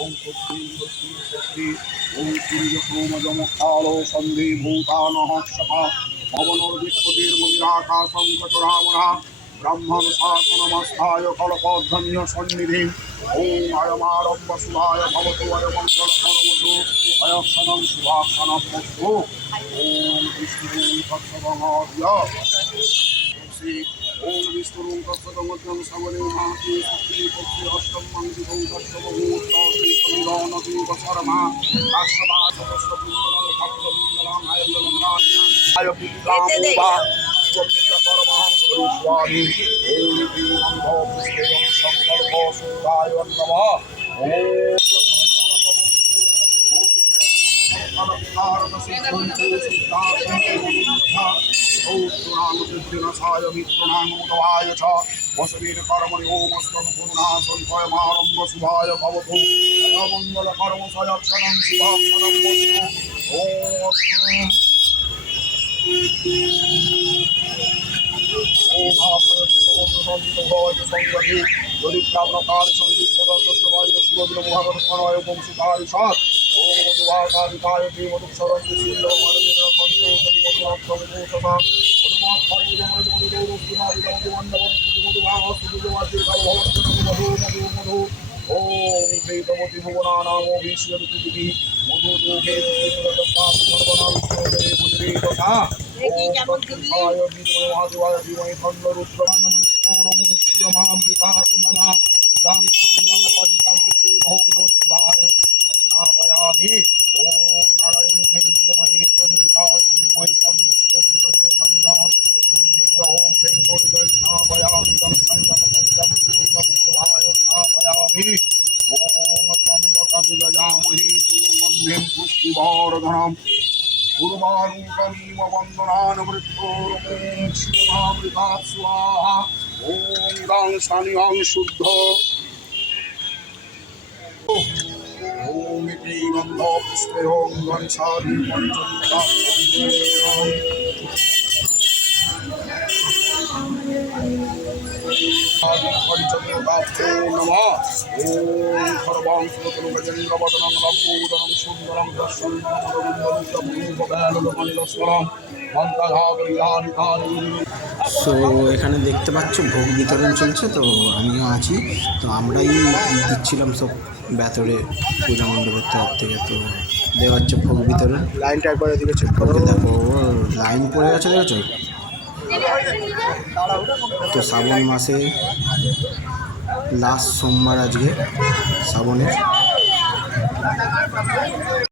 ওম শক্তি ওম সূর্য সোমযমকালো সন্ধি ভূতানঃ সপা পবনর্দিক্ষতির মুনিরাকাশং গতরামরা ব্রাহ্মণ শাসনমস্থায় কল্পধ্বন্য সন্নিধি ওম আয়মারম্ভ শুভায় ভবতু অয়মঙ্গল কর্মসু অয়ক্ষণং শুভাক্ষণং বস্তু ওম বিষ্ণু তৎসবঙ্গদ্য ওম বিষ্ণুরুং তৎসদমধ্যং শ্রবণে মাতি শক্তি পক্ষি অষ্টম মন্দিরং তৎসবভূতনবী বসরমা কাশ্যবাসবস্বপিণ্ডলং ভক্তপিণ্ডলং আয়ুর্বেদামুবা পরমহং স্বামী ওম বিনন্দ পুষ্পং সংকল্প সুদায় নমঃ ौरानुनाय मित्रुणामुदवाय च वसवीर कर्मणि ओमस्तम पूर्णासंकयमारम्भ शुभाय भवतु अयमङ्गल कर्म सयक्षणं शुभाक्षणं যদি প্রাপ্তকার সঙ্গীত সদস্যবায়ু সুরবির মহাগণয় বংশীকারী সৎ ওম মধুবাকারিকায় মধুসরণ শিল মানবের কণ্ঠ ओम वेदवती भुवनानामो विश्वरूपिणी मधु दुर्गे सर्वनामस्वरूपा ओम महादेवाय धीमहि तन्नरुद्रमृतमृता दां संयम पंचामृते ओम नमः शिवाय नापयामि ओम नारायणे विद्महे चंडिकाय धीमहि तन्नस्तुतिपते समिधा ओम बेंगोल वैष्णवायामि दां संयम पंचामृते विष्णुभाय स्थापयामि ओम त्र्यंबकं यजामहे सुगन्धिं पुष्टिवर्धनम् उर्वारुकमिव वन्दनान् मृत्योर्मोक्षमामृतात् स्वाहा ॐ इदं शनिं शुद्ध ॐ इति गन्धपुष्पयों गणसादि पञ्चमुखा पंचमुखाभ्यो नमः ॐ सर्वां श्रुतनुगजेन्द्रवदनं लम्बोदरं सुन्दरं दर्शनं তো এখানে দেখতে পাচ্ছ ভোগ বিতরণ চলছে, তো আমিও আছি। তো আমরাই দিচ্ছিলাম সব ভেতরে পূজা মণ্ডপের তরফ থেকে। তো দেওয়া হচ্ছে ভোগ বিতরণ। লাইনটা একবার এদিকে চেক করো। দেখো লাইন পড়ে গেছে, দেখেছো? তো শ্রাবণ মাসে লাস্ট সোমবার আজকে শ্রাবণের।